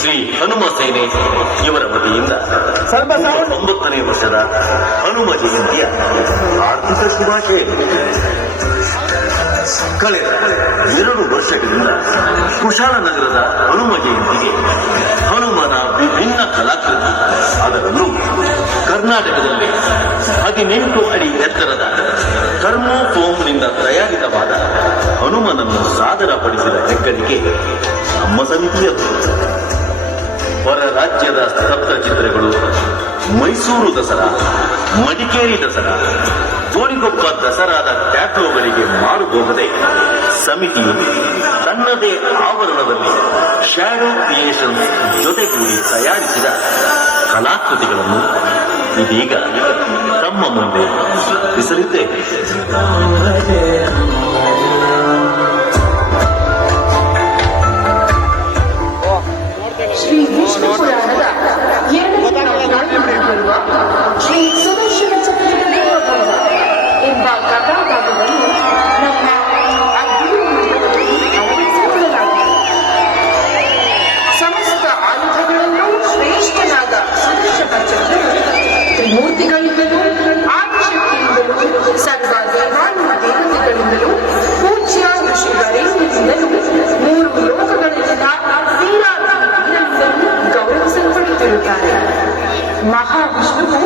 ಶ್ರೀ ಹನುಮ ಸೇನೆ ಇವರ ವತಿಯಿಂದ 90ನೇ ವರ್ಷದ ಹನುಮ ಜಯಂತಿಯ ಆರ್ಥಿಕ ಶುಭಾಶಯ. ಕಳೆದ 2 ವರ್ಷಗಳಿಂದ ಕುಶಾಲನಗರದ ಹನುಮ ಜಯಂತಿಗೆ ಹನುಮನ ವಿಭಿನ್ನ ಕಲಾಕೃತಿ, ಅದರಲ್ಲೂ ಕರ್ನಾಟಕದಲ್ಲಿ 18 ಅಡಿ ಎತ್ತರದ ಥರ್ಮೋಫೋಮ್ನಿಂದ ತಯಾರಿತವಾದ ಹನುಮನನ್ನು ಸಾದರಪಡಿಸಿದ ಹೆಗ್ಗಳಿಕೆ ನಮ್ಮ ಸಮಿತಿಯದು. ಹೊರ ರಾಜ್ಯದ ಸ್ತಬ್ಧ ಚಿತ್ರಗಳು, ಮೈಸೂರು ದಸರಾ, ಮಡಿಕೇರಿ ದಸರಾ, ಗೋಣಿಗೊಪ್ಪ ದಸರಾದ ಟ್ಯಾಟೋಗಳಿಗೆ ಮಾರು ಹೋಗದೆ ಸಮಿತಿಯು ತನ್ನದೇ ಆವರಣದಲ್ಲಿ ಶ್ಯಾಡೋ ಕ್ರಿಯೇಷನ್ಸ್ ಜೊತೆಗೂಡಿ ತಯಾರಿಸಿದ ಕಲಾಕೃತಿಗಳನ್ನು ಇದೀಗ ತಮ್ಮ ಮುಂದೆ ಬಿಸಲಿದ್ದೇವೆ. ಶ್ರೀ ವಿಷ್ಣು ಪುರಾಣದ 2ನೇ ಬರುವ ಶ್ರೀ ಸುದರ್ಶನ ಚಕ್ರ ದೇವಭಂಗ ಎಂಬ ಕಥಾಭಾಗವನ್ನು ನಮ್ಮ ಅಳವಡಿಸಿಕೊಳ್ಳಲಾಗಿದೆ. ಸಮಸ್ತ ಆಯುಧಗಳಲ್ಲೂ ಶ್ರೇಷ್ಠನಾದ ಸುದರ್ಶನ ಚಕ್ರವು ತ್ರಿಮೂರ್ತಿಗಳಿಂದಲೂ ಆದಿಶಕ್ತಿಯಿಂದಲೂ ಸರ್ವ ದೇವಾನು ದೇವತೆಗಳಿಂದಲೂ ಪೂಜ್ಯ ಋಷಿಗಳಿಂದಲೂ 3 ಲೋಕಗಳಿಂದ ಗೌರವಿಸಲ್ಪಡುತ್ತಿರುತ್ತಾರೆ. ಮಹಾವಿಷ್ಣುವು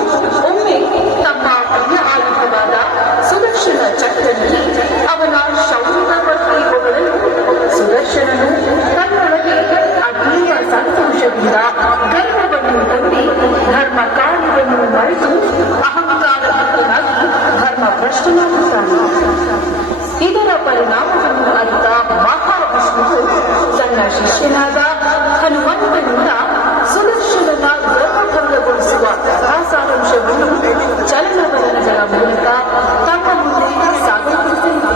ಒಮ್ಮೆ ತಮ್ಮ ಪ್ರಿಯ ಆಯುಧವಾದ ಸುದರ್ಶನ ಚಕ್ರದಲ್ಲಿ ಅವನ ಶೌರ್ಯದ ಬಗ್ಗೆ ಹೊಗಳಲು ಸುದರ್ಶನನು ತನ್ನೊಳಗೆ ಅತೀವ ಸಂತೋಷದಿಂದ ಗರ್ವವನ್ನು ಹೊಂದಿ ಧರ್ಮ ಕಾರ್ಯವನ್ನು ಮರೆತು ಅಹಂಕಾರವಂತನಾಗಿ ಧರ್ಮ ಭ್ರಷ್ಟನಾಗುತ್ತಾನೆ. ಇದರ ಪರಿಣಾಮವನ್ನು ಅರಿತ ಮಹಾವಿಷ್ಣುವು ತನ್ನ ಶಿಷ್ಯನಾದ ಹನುಮಂತನಿಂದ ಸುದರ್ಶನನ ಗರ್ಭಭಂಗಗೊಳಿಸುವ ಕಥಾಸಾರಾಂಶವನ್ನು ಚಲನವಲನಗಳ ಮೂಲಕ ತಮ್ಮ ಮುಂದೆ ಸಾದರಪಡಿಸಲಿದೆ.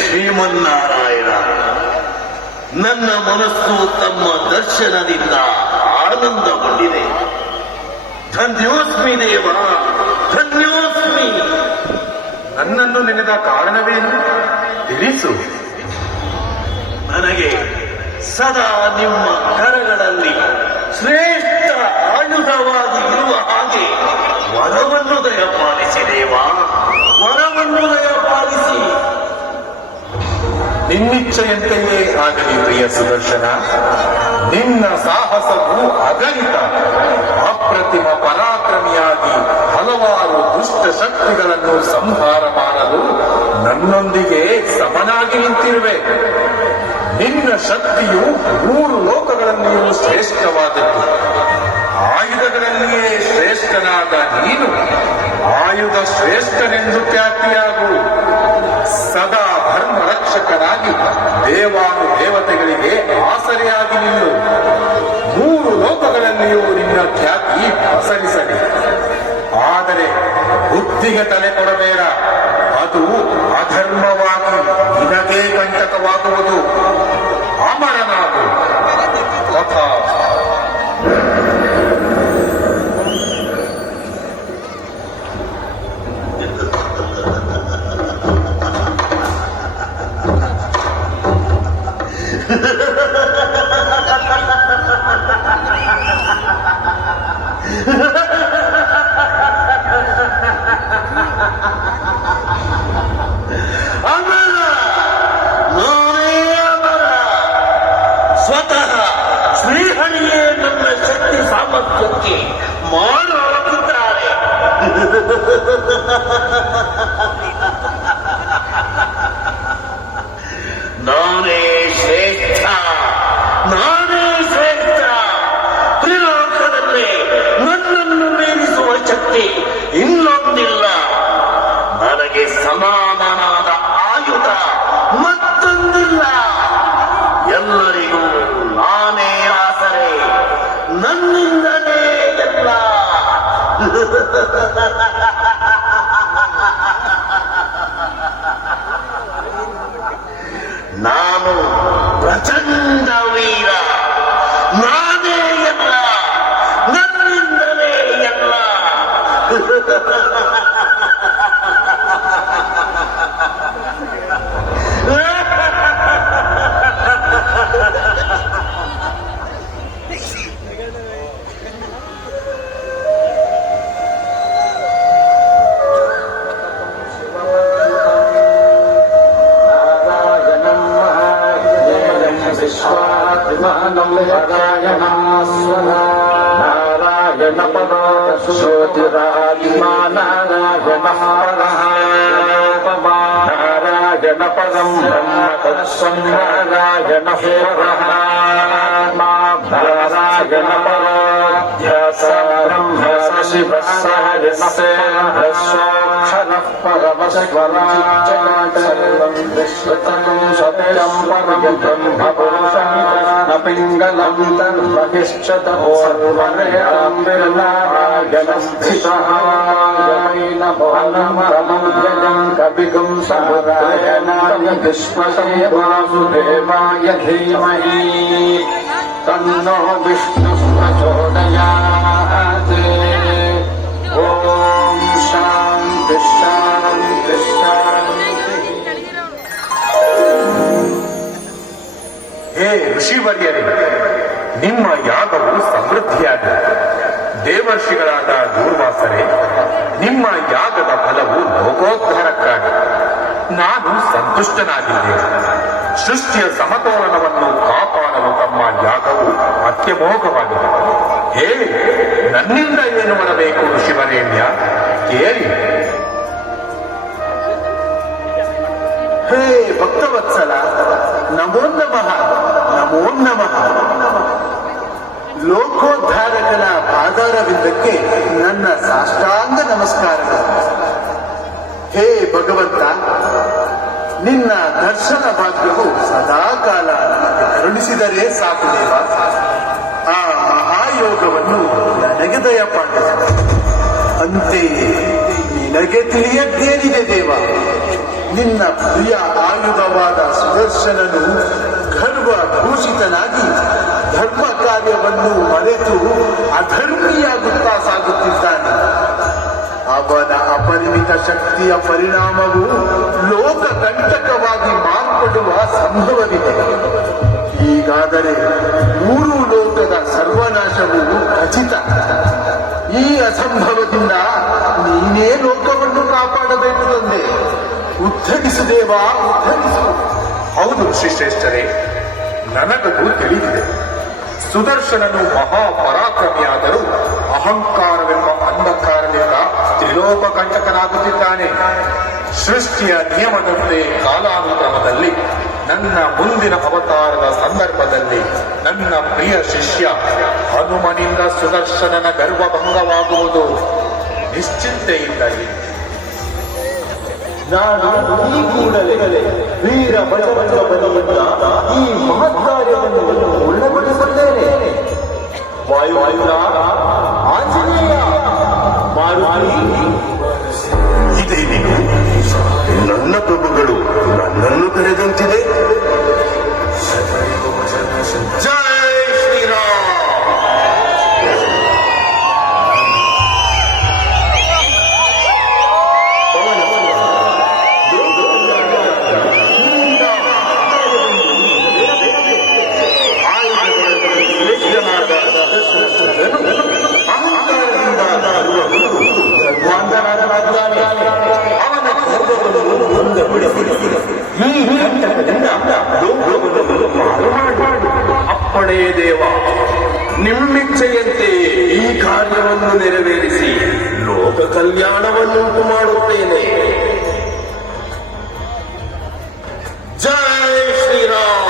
ಶ್ರೀಮನ್ನಾರಾಯಣ, ನನ್ನ ಮನಸ್ಸು ತಮ್ಮ ದರ್ಶನದಿಂದ ಆನಂದಗೊಂಡಿದೆ. ಧನ್ಯೋಸ್ಮಿ ದೇವ, ಧನ್ಯೋಸ್ಮಿ. ನನ್ನನ್ನು ನೆನೆದ ಕಾರಣವೇನು ತಿಳಿಸು. ನನಗೆ ಸದಾ ನಿಮ್ಮ ಕರಗಳಲ್ಲಿ ಶ್ರೇಷ್ಠ ಆಯುಧವಾಗಿ ಇರುವ ಹಾಗೆ ವರವನ್ನು ದಯಪಾಲಿಸಿ ದೇವ, ವರವನ್ನು ದಯಪಾಲಿಸಿ. ನಿನ್ನಿಚ್ಛೆಯಂತೆಯೇ ಆಗಲಿ ಪ್ರಿಯ ಸುದರ್ಶನ. ನಿನ್ನ ಸಾಹಸವು ಅಗಣಿತ. ಅಪ್ರತಿಮ ಪರಾಕ್ರಮಿಯಾಗಿ ಹಲವಾರು ದುಷ್ಟ ಶಕ್ತಿಗಳನ್ನು ಸಂಹಾರ ಮಾಡಲು ನನ್ನೊಂದಿಗೆ ಸಮನಾಗಿ ನಿಂತಿರುವೆ. ನಿನ್ನ ಶಕ್ತಿಯು 3 ಲೋಕಗಳಲ್ಲಿಯೂ ಶ್ರೇಷ್ಠವಾದದ್ದು. ಆಯುಧಗಳಲ್ಲಿಯೇ ಶ್ರೇಷ್ಠನಾದ ನೀನು ಆಯುಧ ಶ್ರೇಷ್ಠನೆಂದು ಖ್ಯಾತಿಯಾಗು. ಸದಾ ಧರ್ಮ ರಕ್ಷಕನಾಗಿ ದೇವಾನು ದೇವತೆಗಳಿಗೆ ಆಸರೆಯಾಗಿ ನಿಲ್ಲು. 3 ಲೋಕಗಳಲ್ಲಿಯೂ ನಿನ್ನ ಖ್ಯಾತಿ ಪಸರಿಸಲಿ. ಆದರೆ ಬುದ್ಧಿಗೆ ತಲೆ ಕೊಡಬೇಡ. ಅದು ಅಧರ್ಮವಾಗಿ ನಿನಗೇ ಕಂಟಕವಾಗುವುದು. ಅಮರನಾಗು. ತಥಾ ಸಾಮರ್ಥ್ಯಕ್ಕೆ ಮಾರು ಹೋಗುತ್ತಾರೆ. ನಾನೇ ಶ್ರೇಷ್ಠ, ನಾನೇ ಶ್ರೇಷ್ಠ. ತ್ರಿಲೋಕದಲ್ಲೇ ನನ್ನನ್ನು ಮೀರಿಸುವ ಶಕ್ತಿ ಇನ್ನೊಂದಿಲ್ಲ. ನನಗೆ ಸಮಾನವಾದ ಆಯುಧ ಮತ್ತೊಂದಿಲ್ಲ. ಎಲ್ಲರಿಗೂ ನಾನೇ ಆಸರೆ, ನನ್ನಿಂದಲೇ ಎಲ್ಲ. ನಾನು ಪ್ರಚಂಡ ವೀರ, ನಾನೇ ಎಲ್ಲ, ನನ್ನಿಂದಲೇ ಎಲ್ಲ. नारायण परो ज्योतिरात्मा नारायण परः नारायण परं ब्रह्म तत्सं नारायण परः नारायण परो ध्यास ब्रह्म शिवः सहस्रोऽक्षरः परमस्वराट् विश्वतमं सत्यं परं ब्रह्म पुरुषं न पिङ्गलं तन्महिश्चतोर्वरेणाम्बिर्नारायणस्थितः नमोऽनमरमं कविगुं समुदायनाय विश्वसे वासुदेवाय धीमहि तन्नो विष्णुः प्रचोदयात् ॐ शान्ति शान्ति शान्ति. ಹೇ ಋಷಿವರ್ಯರೇ, ನಿಮ್ಮ ಯಾಗವು ಸಮೃದ್ಧಿಯಾಗಿದೆ. ದೇವರ್ಷಿಗಳಾದ ದೂರ್ವಾಸರೇ, ನಿಮ್ಮ ಯಾಗದ ಫಲವು ಲೋಕೋದ್ಧಾರಕ್ಕಾಗಿ. ನಾನು ಸಂತುಷ್ಟನಾಗಿದ್ದೇನೆ. ಸೃಷ್ಟಿಯ ಸಮತೋಲನವನ್ನು ಕಾಪಾಡಲು ತಮ್ಮ ಯಾಗವು ಅತ್ಯಮೋಘವಾಗಿದೆ. ಹೇ, ನನ್ನಿಂದ ಏನು ಮಾಡಬೇಕು ಋಷಿವರೇಣ್ಯ, ಕೇಳಿ. ಹೇ ಭಕ್ತವತ್ಸಲ, ನಮೋ ನಮಃ, ನಮೋ ನಮಃ. ಲೋಕೋದ್ಧಾರಕನ ಪಾದಾರವಿಂದಕ್ಕೆ ನನ್ನ ಸಾಷ್ಟಾಂಗ ನಮಸ್ಕಾರಗಳು. ಹೇ ಭಗವಂತ, ನಿನ್ನ ದರ್ಶನ ಭಾಗ್ಯವು ಸದಾಕಾಲ ಕರುಣಿಸಿದರೆ ಸಾಕು ದೇವ. ಆ ಮಹಾಯೋಗವನ್ನು ನನಗೆ ದಯಪಾಡಿಸ. ಅಂತೆಯೇ ನಿನಗೆ ತಿಳಿಯದ್ದೇನಿದೆ ದೇವ. ನಿನ್ನ ಪ್ರಿಯ ಆಯುಧವಾದ ಸುದರ್ಶನನು ಗರ್ವಭೂಷಿತನಾಗಿ ಧರ್ಮ ಕಾರ್ಯವನ್ನು ಮರೆತು ಅಧರ್ಮಿಯಾಗುತ್ತಾ ಸಾಗುತ್ತಿದ್ದಾನೆ. ಅವನ ಅಪರಿಮಿತ ಶಕ್ತಿಯ ಪರಿಣಾಮವು ಲೋಕ ಕಂಟಕವಾಗಿ ಮಾರ್ಪಡುವ ಸಂಭವವಿದೆ. ಹೀಗಾದರೆ 3 ಲೋಕದ ಸರ್ವನಾಶವು ಖಚಿತ. ಈ ಅಸಂಭವದಿಂದ ನೀನೇ ಲೋಕವನ್ನು ಕಾಪಾಡಬೇಕು ತಂದೆ. ಉದ್ಧರಿಸು ದೇವಾ, ಉದ್ಧರಿಸು. ಹೌದು ಋಷಿಶ್ರೇಷ್ಠರೇ, ನನಗದು ತಿಳಿದಿದೆ. ಸುದರ್ಶನನು ಮಹಾಪರಾಕ್ರಮಿಯಾದರೂ ಅಹಂಕಾರವೆಂಬ ಅಂಧಕಾರದಿಂದ ತ್ರಿಲೋಕಕಂಟಕನಾಗುತ್ತಿದ್ದಾನೆ. ಸೃಷ್ಟಿಯ ನಿಯಮದಂತೆ ಕಾಲಾನುಕ್ರಮದಲ್ಲಿ ನನ್ನ ಮುಂದಿನ ಅವತಾರದ ಸಂದರ್ಭದಲ್ಲಿ ನನ್ನ ಪ್ರಿಯ ಶಿಷ್ಯ ಹನುಮನಿಂದ ಸುದರ್ಶನನ ಗರ್ವಭಂಗವಾಗುವುದು ನಿಶ್ಚಿಂತೆಯಿಂದ ಇದೆ. ನಾನು ಈ ಕೂಡಲೇ ವೀರ ಬಜರಂಗ ಬಲಿಯಿಂದ ಈ ಮಹತ್ಕಾರ್ಯವನ್ನು ಪೂರ್ಣಗೊಳಿಸುತ್ತೇನೆ. ವಾಯುವಾಯುರ, ಆಂಜನೇಯ, ಮಾರುತಿ. ಇದೇನು ನನ್ನ ಪ್ರಭುಗಳು ನನ್ನನ್ನು ಕರೆದಂತಿದೆ. ಜೈ ಶ್ರೀರಾಮ್. ಕಲ್ಯಾಣವನ್ನುಂಟು ಮಾಡುತ್ತೇನೆ. ಜೈ ಶ್ರೀರಾಮ್.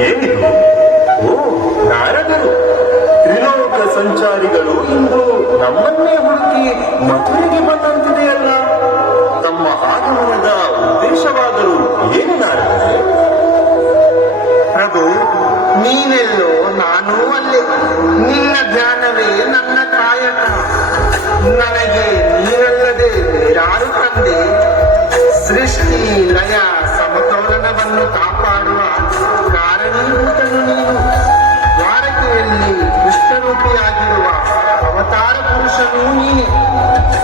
ಏನಿದು? ಓ, ನಾರದರು, ತ್ರಿಲೋಕ ಸಂಚಾರಿಗಳು ಇಂದು ನಮ್ಮನ್ನೇ ಹುಡುಕಿ ಮಥುರೆಗೆ ಬಂದಂತಿದೆಯಲ್ಲ. ತಮ್ಮ ಆಗಮನದ ಉದ್ದೇಶವಾದರೂ ಏನು ನಾರದರೆ? ಪ್ರಭು, ನೀನೆಲ್ಲೋ ನಾನು ಅಲ್ಲೇ. ನಿನ್ನ ಧ್ಯಾನವೇ ನನ್ನ ಕಾಯಕ. ನನಗೆ ನೀನಲ್ಲದೆ ಯಾರು ತಂದೆ? ಸೃಷ್ಟಿ ಲಯ ಸಮತೋಲನವನ್ನು ಕಾಪಾಡುವ ಕಾರಣೀಭೂತನು ನೀನು. ದ್ವಾರಕೆಯಲ್ಲಿ ಕೃಷ್ಣರೂಪಿಯಾಗಿರುವ ಅವತಾರ ಪುರುಷನೂ ನೀನೆ.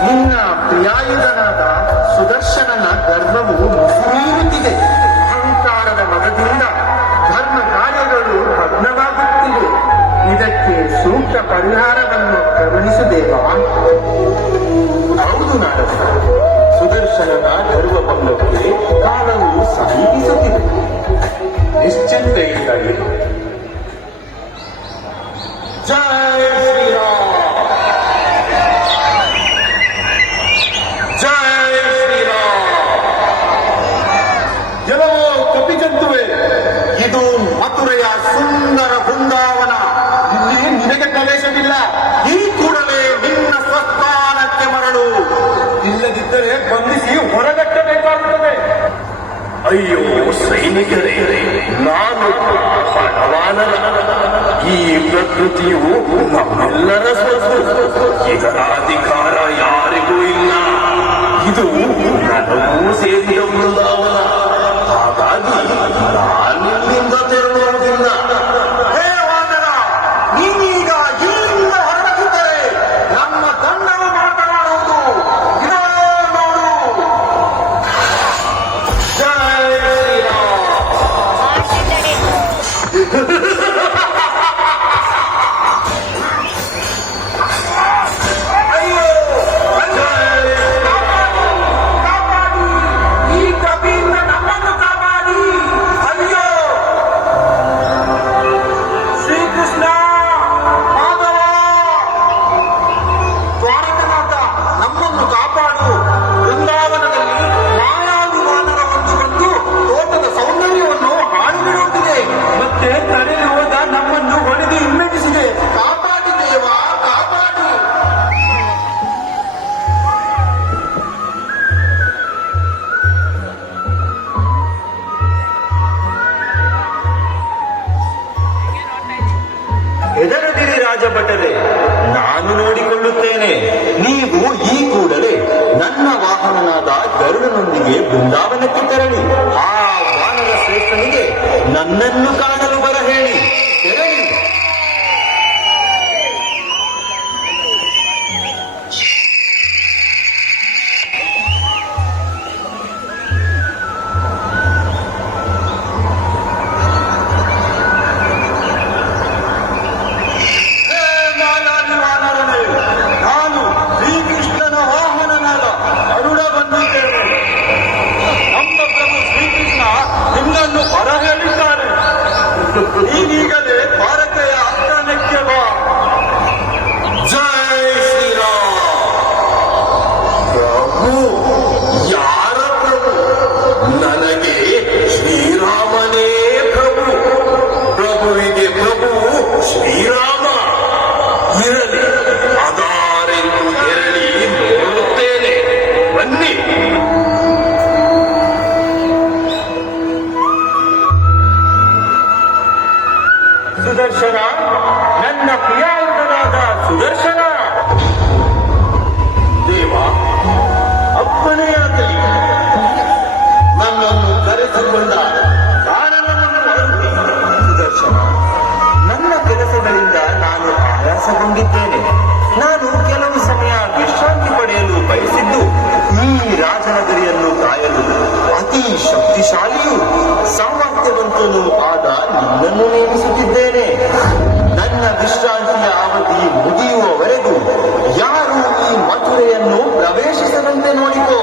ನಿನ್ನ ಪ್ರಿಯಾಯುಧನಾದ ಸುದರ್ಶನನ ಗರ್ವವು ಮುಗಿಯುತ್ತಿದೆ. ಅಹಂಕಾರದ ಮಗದಿಂದ ಧರ್ಮ ಕಾರ್ಯಗಳು ಭಗ್ನವಾಗುತ್ತಿವೆ. ಇದಕ್ಕೆ ಸೂಕ್ತ ಪರಿಹಾರವನ್ನು ಕರುಣಿಸುದೇವಾ? ಹೌದು ನಾರದ, ಸುದರ್ಶನನ ಗರ್ವಭಂಗಕ್ಕೆ ಕಾಲವು ಸಮೀಪಿಸುತ್ತಿದೆ. ನಿಶ್ಚಿಂತೆಯಿಂದ ಇರು. ಜೈ ಶ್ರೀರಾಮ್. ಜೈ ಶ್ರೀರಾಮ್. ಎಲ್ಲವೋ ಕಪಿಜಂತುವೆ, ಇದು ಮಥುರೆಯ ಸುಂದರ ಬೃಂದಾವನ. ಇಲ್ಲಿ ನಿನಗೆ ಪ್ರವೇಶವಿಲ್ಲ. ಈ ಕೂಡಲೇ ನಿನ್ನ ಸ್ವಸ್ಥಾನಕ್ಕೆ ಮರಳು, ಇಲ್ಲದಿದ್ದರೆ ಬಂಧಿಸಿ ಹೊರಗಟ್ಟಬೇಕಾಗುತ್ತದೆ. ಅಯ್ಯೋ ಸೈನಿಕರೇ, ನಾನು ಬಲವಾನನ. ಈ ಪ್ರಕೃತಿಯು ನಮ್ಮೆಲ್ಲರ ಸ್ವತ್ತು. ಇದರ ಅಧಿಕಾರ ಯಾರಿಗೂ ಇಲ್ಲ. ಇದು ನನಗೂ ಸೇರಿದ ಬೃಂದಾವನ. ಹಾಗಾಗಿ ನಾನಿಲ್ಲಿಂದ ತೆರಳುವುದಿಲ್ಲ. ಹೇ ವಾನರ, ನೀನೀಗ ಇಲ್ಲಿಂದ ಹೊರಡಿಸಿದರೆ ನಮ್ಮ ತಂಡವು ಮಾತನಾಡುವುದು. ಇದೋ ನೋಡು. ಜೈ ಶ್ರೀರಾಮ್. ಅಯ್ಯೋ, ಕಾಪಾಡಿ, ಈ ಕಪಿಯಿಂದ ನಮ್ಮನ್ನು ಕಾಪಾಡಿ. ಅಯ್ಯೋ, ಶ್ರೀಕೃಷ್ಣ, ಮಾಧವ, ದ್ವಾರಕನಾಥ, ನಮ್ಮನ್ನು ಕಾಪಾಡು. ವೃಂದಾವನದಲ್ಲಿ ಮಾಯಾವಿ ವಾನರ ಹೊಂಚು ಬಂದು ತೋಟದ ಸೌಂದರ್ಯವನ್ನು ಹಾಳು ಬಿಡುತ್ತಿದೆ. ಮತ್ತೆ ತಡೆದು ಹೋದ ನಮ್ಮನ್ನು ಹೊಡೆದು ಹಿಮ್ಮೆಟ್ಟಿಸಿದೆ. ಕಾಪಾಡಿ ದೇವ, ಕಾಪಾಡಿ. ಹೆದರದಿರಿ ರಾಜಭಟರೇ, ನಾನು ನೋಡಿಕೊಳ್ಳುತ್ತೇನೆ. ನೀವು ಈ ಕೂಡಲೇ ನನ್ನ ವಾಹನನಾದ ಗರುಡನೊಂದಿಗೆ ಬೃಂದಾವನಕ್ಕೆ ತೆರಳಿ ಆ ವಾನರ ಶ್ರೇಷ್ಠನಿಗೆ ನನ್ನನ್ನು ಕಾಣಲು ಬರ ಹೇಳಿ. ತೆರಳಿ. ನಾನು ಶ್ರೀಕೃಷ್ಣನ ವಾಹನನಾದ ಗರುಡ ಬಂದಿದ್ದೇನೆ. ನಮ್ಮ ಪ್ರಭು ಶ್ರೀಕೃಷ್ಣ ನಿನ್ನನ್ನು ಹೊರ ಹೇಳಿದ್ದಾರೆ. ನಡೆಸಿಕೊಂಡ ಕಾರಣವನ್ನು ಅರಿತೆ. ಸುದರ್ಶನ, ನನ್ನ ಕೆಲಸಗಳಿಂದ ನಾನು ಆಯಾಸಗೊಂಡಿದ್ದೇನೆ. ನಾನು ಕೆಲವು ಸಮಯ ವಿಶ್ರಾಂತಿ ಪಡೆಯಲು ಬಯಸಿದ್ದು ಈ ರಾಜನಗರಿಯನ್ನು ಕಾಯಲು ಅತಿ ಶಕ್ತಿಶಾಲಿಯೂ ಸಾಮರ್ಥ್ಯವಂತನೂ ಆದ ನಿನ್ನನ್ನು ನೇಮಿಸುತ್ತಿದ್ದೇನೆ. ನನ್ನ ವಿಶ್ರಾಂತಿಯ ಅವಧಿ ಮುಗಿಯುವವರೆಗೂ ಯಾರು ಈ ಮಥುರೆಯನ್ನು ಪ್ರವೇಶಿಸದಂತೆ ನೋಡಿಕೋ.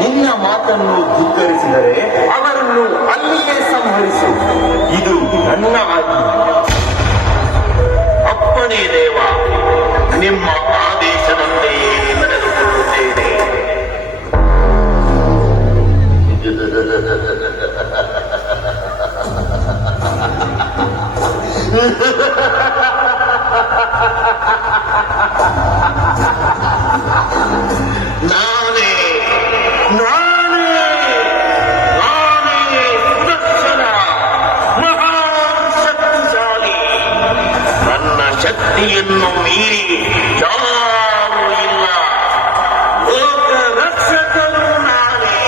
ನಿನ್ನ ಮಾತನ್ನು ಧಿಕ್ಕರಿಸಿದರೆ ಅವರನ್ನು ಅಲ್ಲಿಯೇ ಸಂಹರಿಸು. ಇದು ನನ್ನ ಆಜ್ಞೆ. ಅಪ್ಪಣೆ ದೇವ, ನಿಮ್ಮ ಆದೇಶದಂತೆಯೇ ನಡೆದುಕೊಳ್ಳುತ್ತೇನೆ. ನಾನೇ ನಾನೇ ನಾನೇ ಸುದರ್ಶನ, ಮಹಾನ್ ಶಕ್ತಿಶಾಲಿ. ನನ್ನ ಶಕ್ತಿಯನ್ನು ಮೀರಿ ಯಾರೂ ಇಲ್ಲ. ಲೋಕ ರಕ್ಷಕರು ನಾನೇ.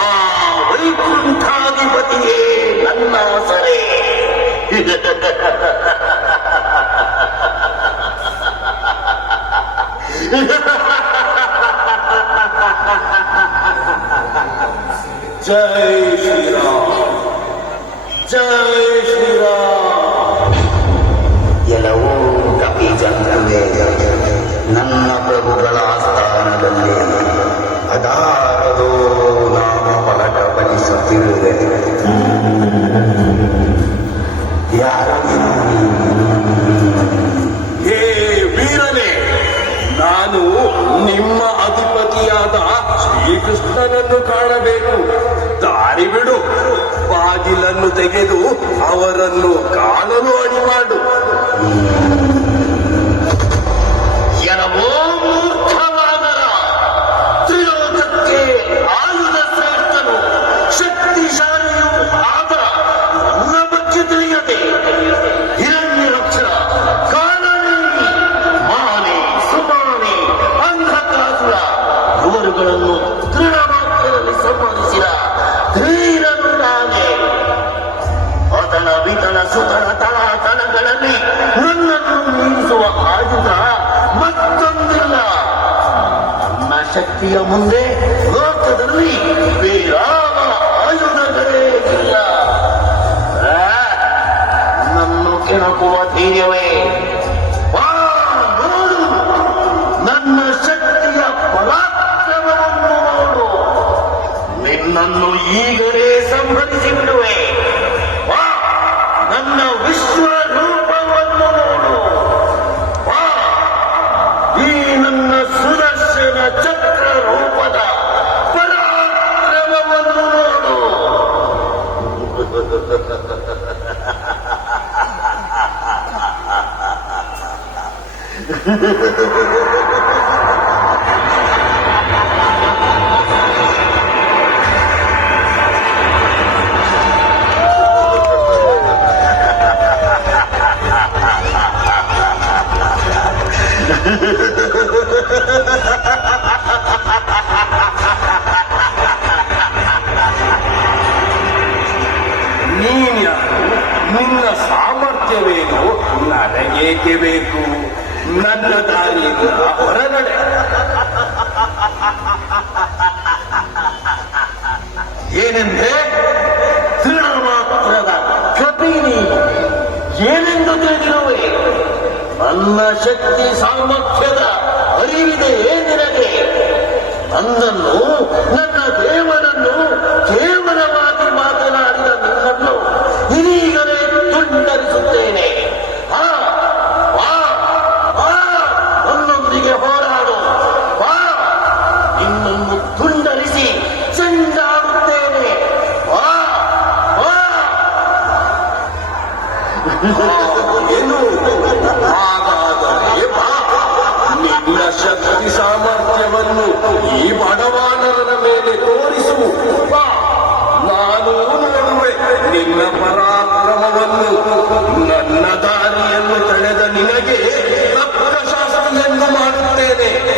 ಆ ವೈಕುಂಠಾಧಿಪತಿಯೇ ನನ್ನ ಸರೆ. ಜೈ ಶ್ರೀರಾಮ್, ಜೈ ಶ್ರೀರಾಮ್. ಎಲ್ಲವೂ ಕಪಿಜಂತವೇ ನನ್ನ ಪ್ರಭುಗಳ ಆಸ್ಥಾನದಲ್ಲಿ ಅದಾರದೋ ನಾಮ ಪಲಟ ಬಲಿಸುತ್ತಿರುವೆ. ಯಾರು ಹೇ ವೀರನೇ, ನಾನು ನಿಮ್ಮ ಅಧಿಪತಿಯಾದ ಶ್ರೀಕೃಷ್ಣನನ್ನು ಕಾಣಬೇಕು. ದಾರಿ ಬಿಡು. ಬಾಗಿಲನ್ನು ತೆಗೆದು ಅವರನ್ನು ಕಾಣಲು ಅಡಿ ಮಾಡು. ಎನವೋ ಮೂರ್ಖವಾದರ, ತ್ರಿಲೋಕಕ್ಕೆ ಆಯುಧ ಶ್ರೇಷ್ಠನು ಶಕ್ತಿಶಾಲಿಯೂ ಆದ ನನ್ನ ಬಗ್ಗೆ ತಿಳಿಯದೆ ಹಿರಣ್ಯರಕ್ಷ, ಕಾರಣಿ, ಮಾನೆ, ಸುಮಾನೆ, ಅಂಧಕಾಸುರ ಇವರುಗಳನ್ನು ದೃಢವಾಕ್ಯದಲ್ಲಿ ಸಂಪಾದಿಸಿದ ಧೀರನು ನಾನೇ. ಅತನ ವಿತನ ಸುತನ ತಳತನಗಳಲ್ಲಿ ನನ್ನನ್ನು ಮೀರಿಸುವ ಆಯುಧ ಮತ್ತೊಂದಿಲ್ಲ. ನನ್ನ ಶಕ್ತಿಯ ಮುಂದೆ ಲೋಕದಲ್ಲಿ ಬೇರಾವ ಆಯುಧಗಳೇ ಇಲ್ಲ. ನನ್ನನ್ನು ಕೆಣಕುವ ಧೈರ್ಯವೇ? ಬಾ ನೋಡು, ನನ್ನ ಶಕ್ತಿಯ ಪರಾಕ್ರಮವನ್ನು ನೋಡು. ನಿನ್ನನ್ನು ಈಗಲೇ ಸಂಹರಿಸಿ ಬಿಡುವೆ. ಬಾ, ನನ್ನ ವಿಶ್ವರೂಪವನ್ನು ನೋಡು. ಬಾ, ಈ ನನ್ನ ಸುದರ್ಶನ ಚಕ್ರ ರೂಪದ ಪರಾಕ್ರಮವನ್ನು ನೋಡು. ನೀನ್ಯಾರು? ನಿನ್ನ ಸಾಮರ್ಥ್ಯವೇನು ನನಗೇಕೆ ಬೇಕು? ನನ್ನ ದಾರಿಯಿಂದ ಹೊರಗಡೆ. ಏನೆಂದ್ರೆ ತೃಣಮಾತ್ರದ ಕಪಿನಿ ಏನೆಂದು ತಿಳಿದಿರುವೆ? ನನ್ನ ಶಕ್ತಿ ಸಾಮರ್ಥ್ಯದ ಅರಿವಿದೆ ನಿನಗೆ. ನನ್ನನ್ನು, ನನ್ನ ದೇವನನ್ನು ಕೇವಲವಾಗಿ ಮಾತನಾಡಿದ ನಿನ್ನನ್ನು ಇದೀಗಲೇ ತುಂಡರಿಸುತ್ತೇನೆ. ನನ್ನೊಂದಿಗೆ ಹೋರಾಡು. ಬಾ, ನಿನ್ನನ್ನು ತುಂಡರಿಸಿ ಚೆಂಡಾಡುತ್ತೇನೆ. ಬಾ, ಬಾ. ಏನು? ಹಾಗಾದರೆ ಬಾ. ನಿನ್ನ ಶಕ್ತಿ ಸಾಮರ್ಥ್ಯವನ್ನು ಈ ಬಡವಾನರನ ಮೇಲೆ ತೋರಿಸು. ಬಾ, ನಾನು ನೋಡುವೆ ನಿನ್ನ ಪರಾಕ್ರಮವನ್ನು. ನನ್ನ ದಾರಿಯನ್ನು ತಳೆದ ನಿನಗೆ ತಕ್ಕ ಶಾಸ್ತ್ರವೆಂದು ಮಾಡುತ್ತೇನೆ.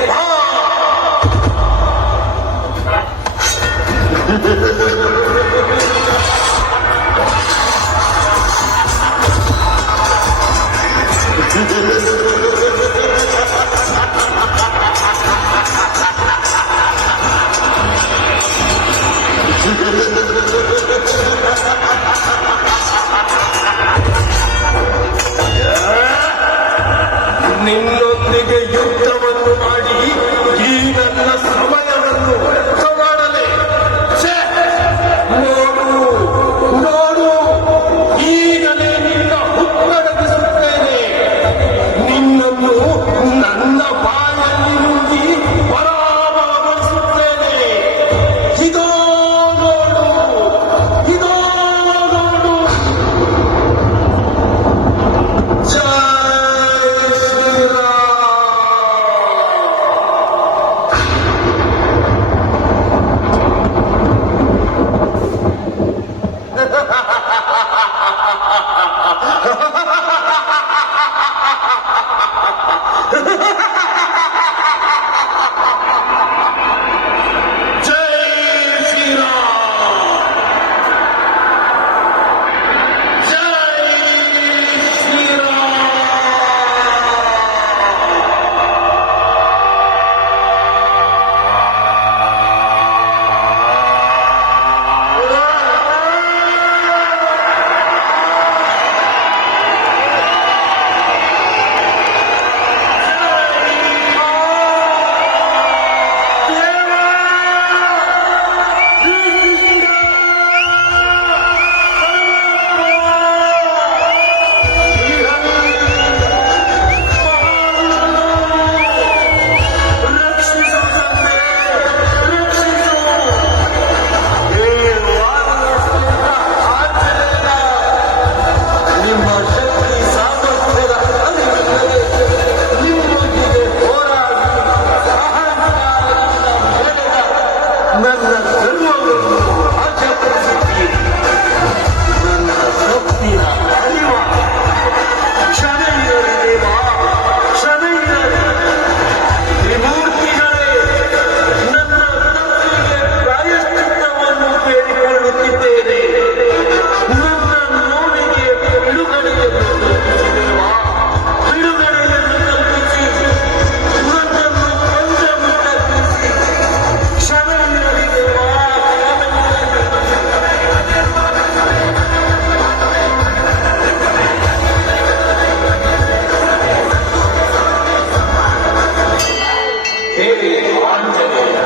ಹೇ ಆಂಜನೇಯ,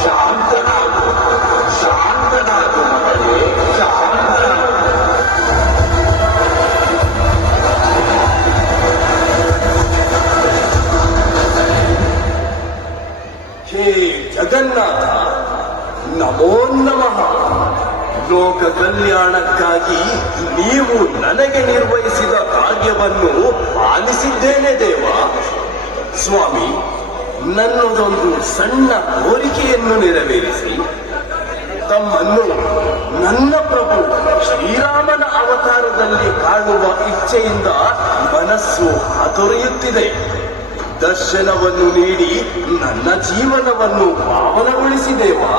ಶಾಂತನಾಗು, ಶಾಂತನಾಗು ಮಗಳೇ, ಶಾಂತನಾಗು. ಹೇ ಜಗನ್ನಾಥ, ನಮೋ ನಮಃ. ಲೋಕ ಕಲ್ಯಾಣಕ್ಕಾಗಿ ನೀವು ನನಗೆ ನಿರ್ವಹಿಸಿದ ಕಾರ್ಯವನ್ನು ಪಾಲಿಸಿದ್ದೇನೆ ದೇವ. ಸ್ವಾಮಿ, ನನ್ನದೊಂದು ಸಣ್ಣ ಕೋರಿಕೆಯನ್ನು ನೆರವೇರಿಸಿ ತಮ್ಮನ್ನು ನನ್ನ ಪ್ರಭು ಶ್ರೀರಾಮನ ಅವತಾರದಲ್ಲಿ ಕಾಣುವ ಇಚ್ಛೆಯಿಂದ ಮನಸ್ಸು ಹಾತೊರೆಯುತ್ತಿದೆ. ದರ್ಶನವನ್ನು ನೀಡಿ ನನ್ನ ಜೀವನವನ್ನು ಪಾವನಗೊಳಿಸಿದೇವಾ.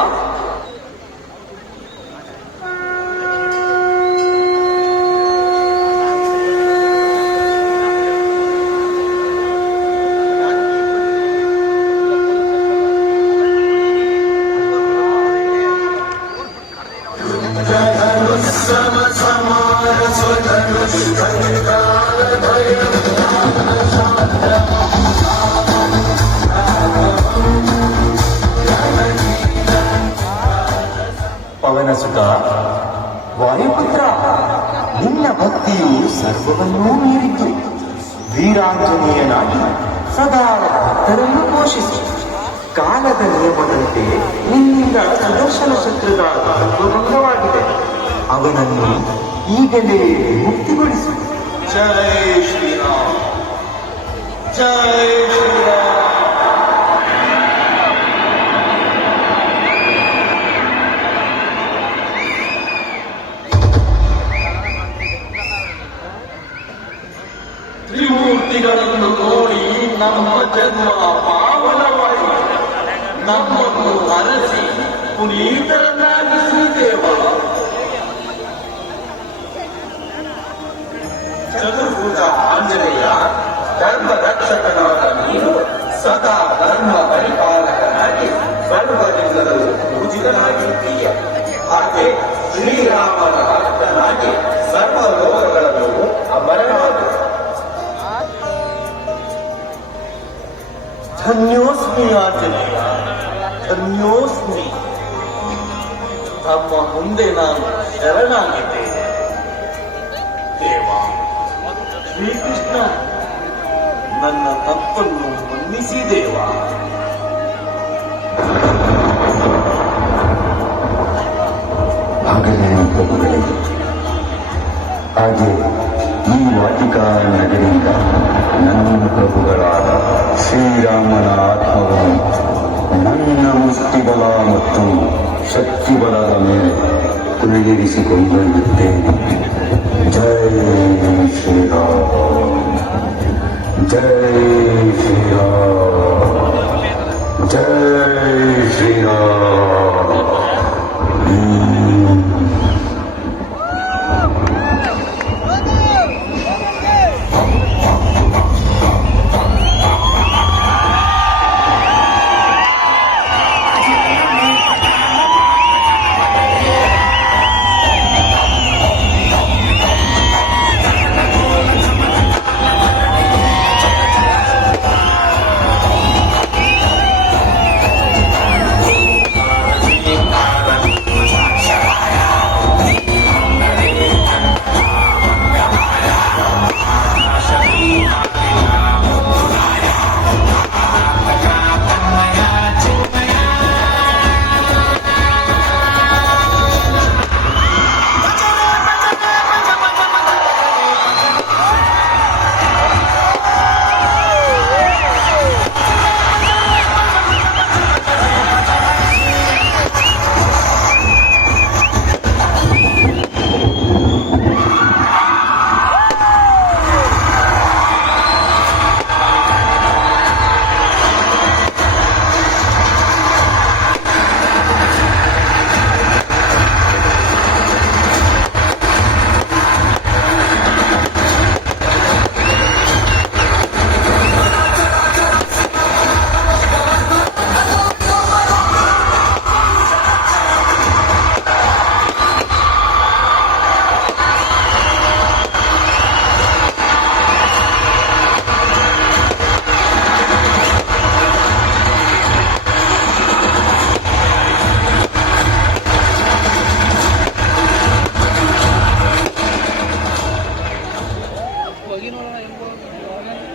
ಪವನಸುತ, ವಾಯುಪುತ್ರ, ನಿನ್ನ ಭಕ್ತಿಯು ಸರ್ವವನ್ನೂ ಮೀರಿತು. ವೀರಾಂಜನೇಯನಾಗಿ ಸದಾ ಭಕ್ತರನ್ನು ಪೋಷಿಸು. ಕಾಲದ ನಿಯಮದಂತೆ ನಿನ್ನಿಂದ ಸುದರ್ಶನ ಶತ್ರುಗಳ ಭಂಗವಾಗಿದೆ. ಅವನನ್ನು ಈಗಲೇ ಮುಕ್ತಿಗೊಳಿಸು. ಜೈ ಶ್ರೀರಾಮ್, ಜೈ ಶ್ರೀರಾಮ್. ತ್ರಿಮೂರ್ತಿಗಳನ್ನು ನೋಡಿ ನಮ್ಮ ಜನ್ಮ ಪಾವನವಾಯಿತು. ನಮ್ಮನ್ನು ಅರಸಿ ಪುನೀತರನ್ನಾಗಿಸಿ ದೇವ. ಚತುರ್ಭುಜ ಆಂಜನೇಯ, ಧರ್ಮ ರಕ್ಷಕನಾದ ನೀನು ಸದಾ ಧರ್ಮ ಪರಿಪಾಲಕನಾಗಿ ಸರ್ವರಿಂದಲೂ ಪೂಜಿತನಾಗಿದ್ದೀಯ. ಹಾಗೆ ಶ್ರೀರಾಮನ ಭಕ್ತನಾಗಿ ಸರ್ವ ಲೋಕಗಳನ್ನು ಅಮರನಾದ. ಧನ್ಯೋಸ್ಮಿ ಆಂಜನೇಯ, ಧನ್ಯೋಸ್ಮಿ. ತಮ್ಮ ಮುಂದೆ ನಾನು ಶರಣಾಗಿದ್ದೇನೆ ದೇವ. ಶ್ರೀಕೃಷ್ಣ, ನನ್ನ ತಪ್ಪನ್ನು ಮನ್ನಿಸಿ ದೇವ. ಆಗಲೇ ಪ್ರಭುಗಳೇ, ಹಾಗೆ ಈ ವಾಟಿಕಾ ನಗರಿಯಿಂದ ನನ್ನ ಪ್ರಭುಗಳಾದ ಶ್ರೀರಾಮನ ಆತ್ಮವನ್ನು ನನ್ನ ಮುಷ್ಟಿಬಲ ಮತ್ತು ಶಕ್ತಿಬಲದ ಮೇಲೆ ಕುಳ್ಳಿರಿಸಿಕೊಂಡೊಯ್ಯುತ್ತೇನೆ. ಜೈ ಶ್ರೀರಾಮ್, ಜೈ ಶ್ರೀರಾಮ್.